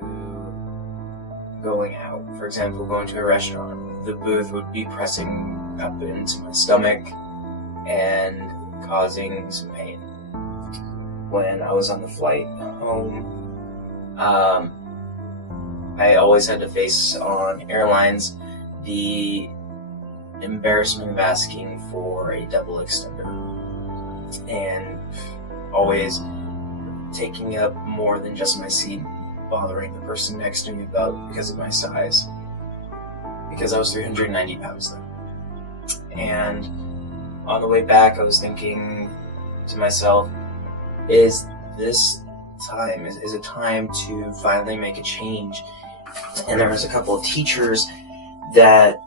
to going out. For example, going to a restaurant, the booth would be pressing up into my stomach and causing some pain. When I was on the flight home, I always had to face on airlines the embarrassment of asking for a double extender, and always taking up more than just my seat, bothering the person next to me about because of my size, because I was 390 pounds then. And on the way back, I was thinking to myself, is this time, is it time to finally make a change? And there was a couple of teachers that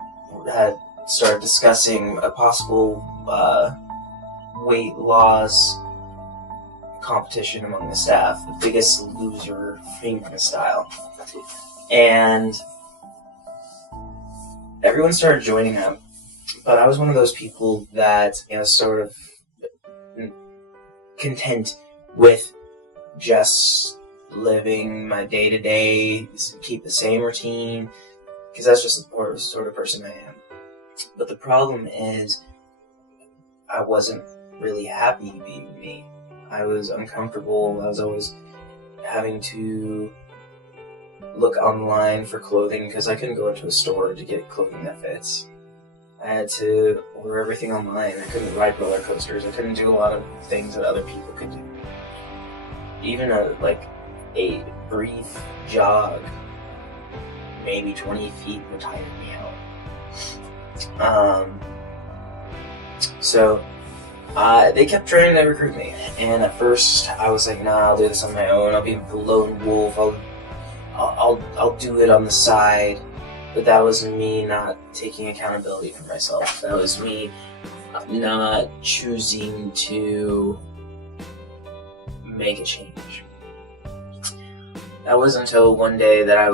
had started discussing a possible weight loss competition among the staff, the Biggest Loser Finger style. And everyone started joining up, but I was one of those people that, sort of content with just living my day-to-day, keep the same routine, because that's just the sort of person I am. But the problem is, I wasn't really happy being me. I was uncomfortable. I was always having to look online for clothing because I couldn't go into a store to get clothing that fits. I had to order everything online. I couldn't ride roller coasters. I couldn't do a lot of things that other people could do. Even a brief jog, maybe 20 feet, would tire me out. So they kept trying to recruit me, and at first I was like, nah, I'll do this on my own. I'll be the lone wolf. I'll do it on the side. But that was me not taking accountability for myself. That was me not choosing to make a change. That was until one day that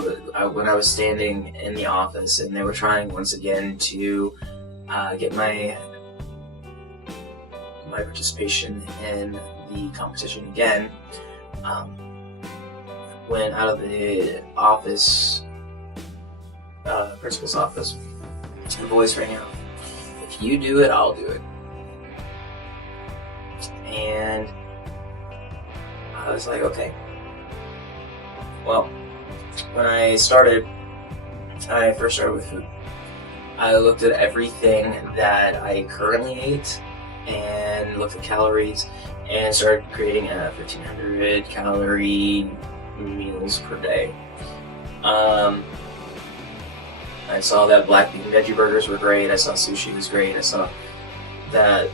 when I was standing in the office and they were trying once again to get my participation in the competition again. Went out of the office, principal's office, the voice rang out, "If you do it, I'll do it." And I was like, okay. Well, when I first started with food. I looked at everything that I currently ate and looked at calories and started creating a 1,500 calorie meals per day. I saw that black bean veggie burgers were great. I saw sushi was great. I saw that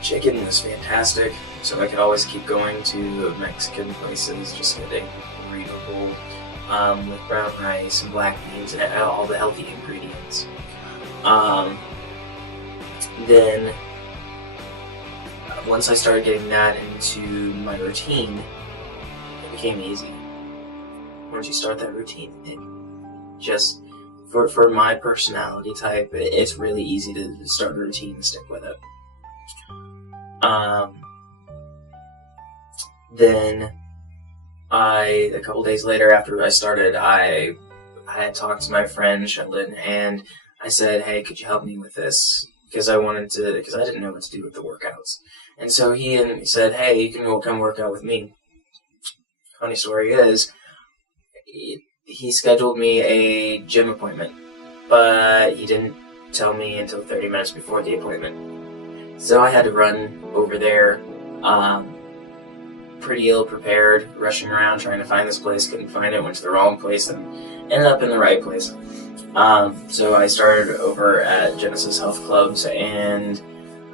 chicken was fantastic. So I could always keep going to Mexican places, just getting burrito bowl with brown rice and black beans and all the healthy ingredients. Then once I started getting that into my routine, it became easy. Once you start that routine, it just, for my personality type, it's really easy to start a routine and stick with it. Then a couple days later after I started, I had talked to my friend Sheldon, and I said, "Hey, could you help me with this?" Because I didn't know what to do with the workouts. And so he said, "Hey, you can come work out with me." Funny story is, he scheduled me a gym appointment, but he didn't tell me until 30 minutes before the appointment. So I had to run over there, pretty ill-prepared, rushing around trying to find this place, couldn't find it, went to the wrong place, and ended up in the right place. So I started over at Genesis Health Clubs, and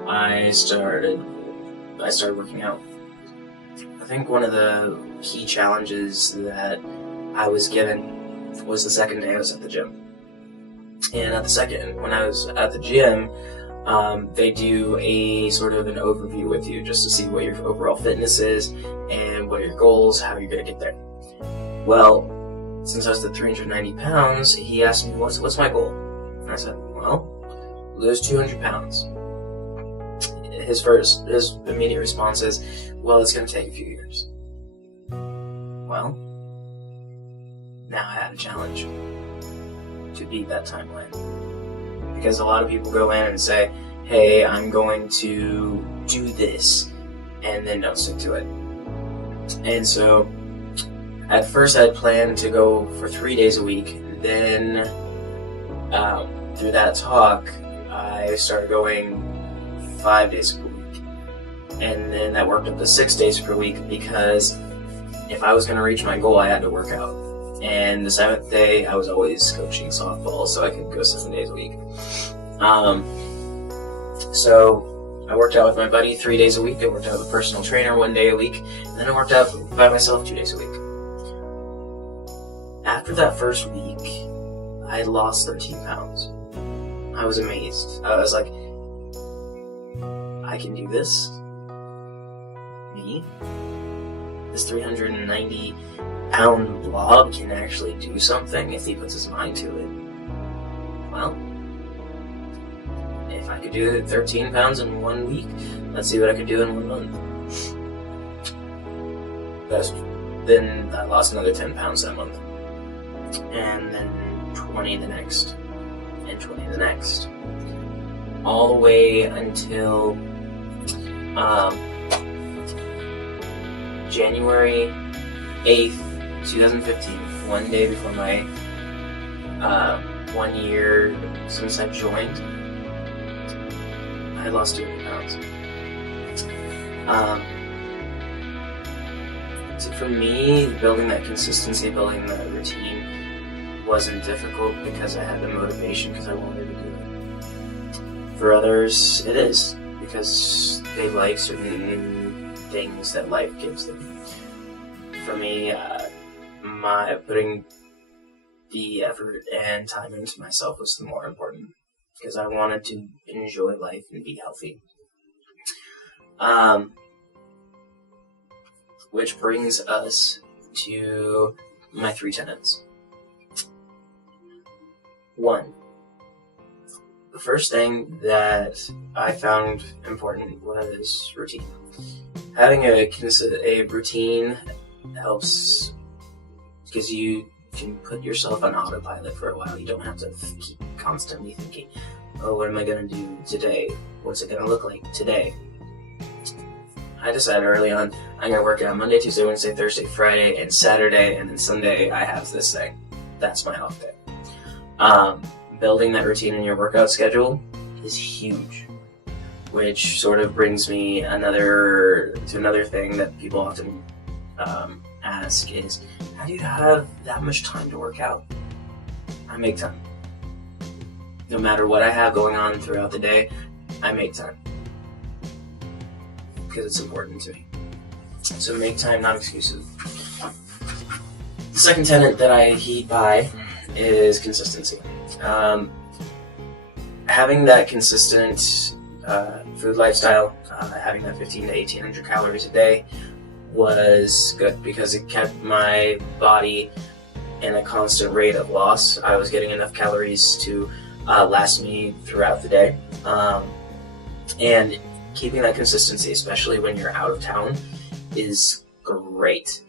I started working out. I think one of the key challenges that I was given was the second day I was at the gym. And when I was at the gym, they do a sort of an overview with you just to see what your overall fitness is and what are your goals, how you're going to get there. Well, since I was at 390 pounds, he asked me, what's my goal? And I said, well, lose 200 pounds. His immediate response is, well, it's going to take a few years. Well, now I had a challenge to beat that timeline. Because a lot of people go in and say, hey, I'm going to do this, and then don't stick to it. And so, at first I'd planned to go for 3 days a week. Then, through that talk, I started going 5 days per week. And then that worked up to 6 days per week, because if I was going to reach my goal, I had to work out. And the 7th day, I was always coaching softball, so I could go 7 days a week. So I worked out with my buddy 3 days a week. I worked out with a personal trainer 1 day a week. And then I worked out by myself 2 days a week. After that first week, I had lost 13 pounds. I was amazed. I was like, I can do this? Me? This 390-pound blob can actually do something if he puts his mind to it. Well, if I could do 13 pounds in 1 week, let's see what I could do in 1 month. Then I lost another 10 pounds that month. And then 20 the next. And 20 the next. All the way until January 8th, 2015, 1 day before my 1 year since I joined, I lost 200 pounds. So for me, building that consistency, building that routine wasn't difficult because I had the motivation, because I wanted to do it. For others, it is because they like certain things that life gives them. For me, my putting the effort and time into myself was the more important, because I wanted to enjoy life and be healthy. Which brings us to my 3 tenets. 1. The first thing that I found important was routine. Having a routine helps, because you can put yourself on autopilot for a while. You don't have to keep constantly thinking, oh, what am I going to do today? What's it going to look like today? I decided early on, I'm going to work out Monday, Tuesday, Wednesday, Thursday, Friday, and Saturday, and then Sunday I have this thing. That's my off day. Building that routine in your workout schedule is huge, which sort of brings me to another thing that people often ask is, how do you have that much time to work out? I make time. No matter what I have going on throughout the day, I make time. Because it's important to me. So make time, not excuses. The second tenet that I heed by is consistency. Having that consistent food lifestyle, having that 15 to 1800 calories a day was good, because it kept my body in a constant rate of loss. I was getting enough calories to last me throughout the day. And keeping that consistency, especially when you're out of town, is great.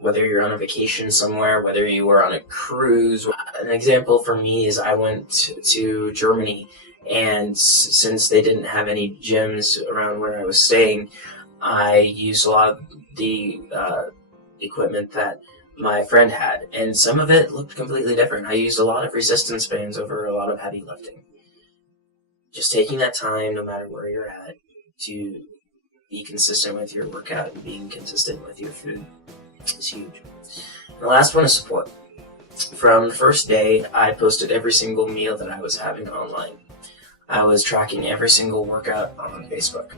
Whether you're on a vacation somewhere, whether you were on a cruise. An example for me is I went to Germany, and since they didn't have any gyms around where I was staying, I used a lot of the equipment that my friend had, and some of it looked completely different. I used a lot of resistance bands over a lot of heavy lifting. Just taking that time, no matter where you're at, to be consistent with your workout and being consistent with your food is huge. And the last one is support. From the first day, I posted every single meal that I was having online. I was tracking every single workout on Facebook.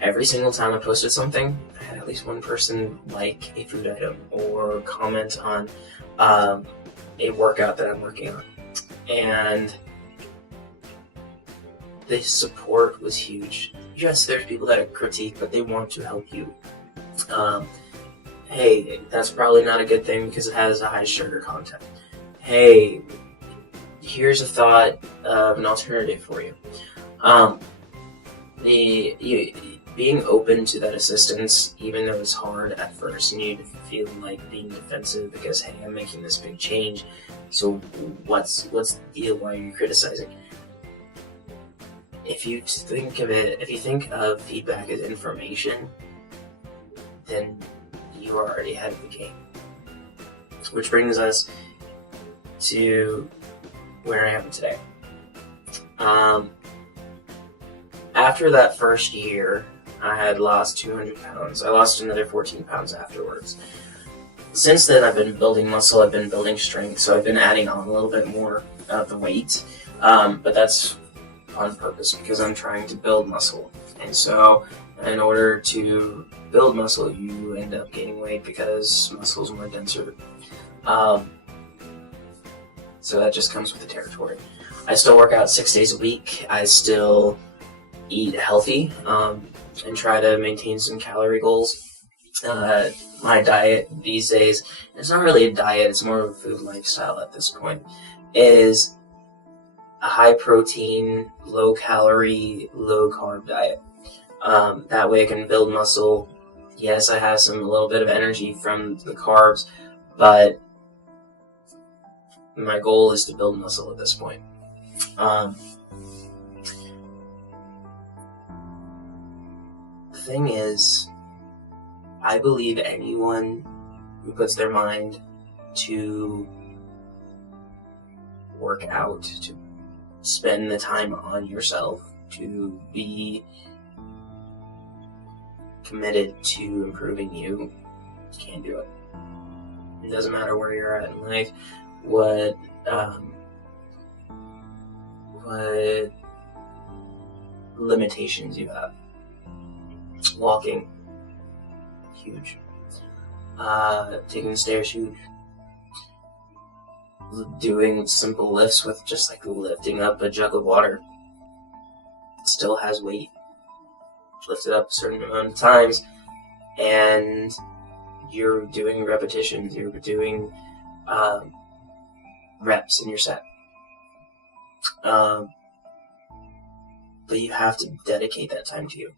Every single time I posted something, I had at least one person like a food item or comment on a workout that I'm working on. And the support was huge. Yes, there's people that critique, but they want to help you. Hey, that's probably not a good thing because it has a high sugar content. Hey, here's a thought of an alternative for you. being open to that assistance, even though it's hard at first, and you feel like being defensive because, hey, I'm making this big change, so what's the deal? Why are you criticizing? If you think of feedback as information, then you are already ahead of the game. Which brings us to where I am today. After that first year, I had lost 200 pounds. I lost another 14 pounds afterwards. Since then, I've been building muscle, I've been building strength, so I've been adding on a little bit more of the weight. But that's on purpose because I'm trying to build muscle. And so, in order to build muscle, you end up gaining weight because muscle is more denser. So that just comes with the territory. I still work out 6 days a week. I still eat healthy and try to maintain some calorie goals. My diet these days, it's not really a diet, it's more of a food lifestyle at this point, is a high protein, low calorie, low carb diet. That way I can build muscle. Yes, I have a little bit of energy from the carbs, but my goal is to build muscle at this point. The thing is, I believe anyone who puts their mind to work out, to spend the time on yourself, to be committed to improving you, can do it. It doesn't matter where you're at in life, what limitations you have. Walking, huge. Taking the stairs, huge. Doing simple lifts with just like lifting up a jug of water. It still has weight. Lift it up a certain amount of times, and you're doing repetitions, you're doing reps in your set. But you have to dedicate that time to you.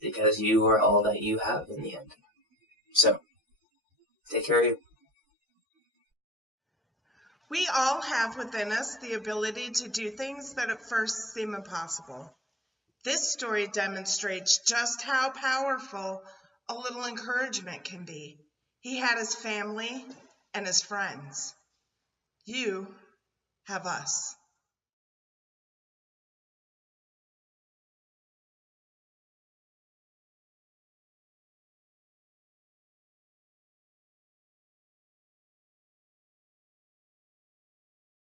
Because you are all that you have in the end. So, take care of you. We all have within us the ability to do things that at first seem impossible. This story demonstrates just how powerful a little encouragement can be. He had his family and his friends. You have us.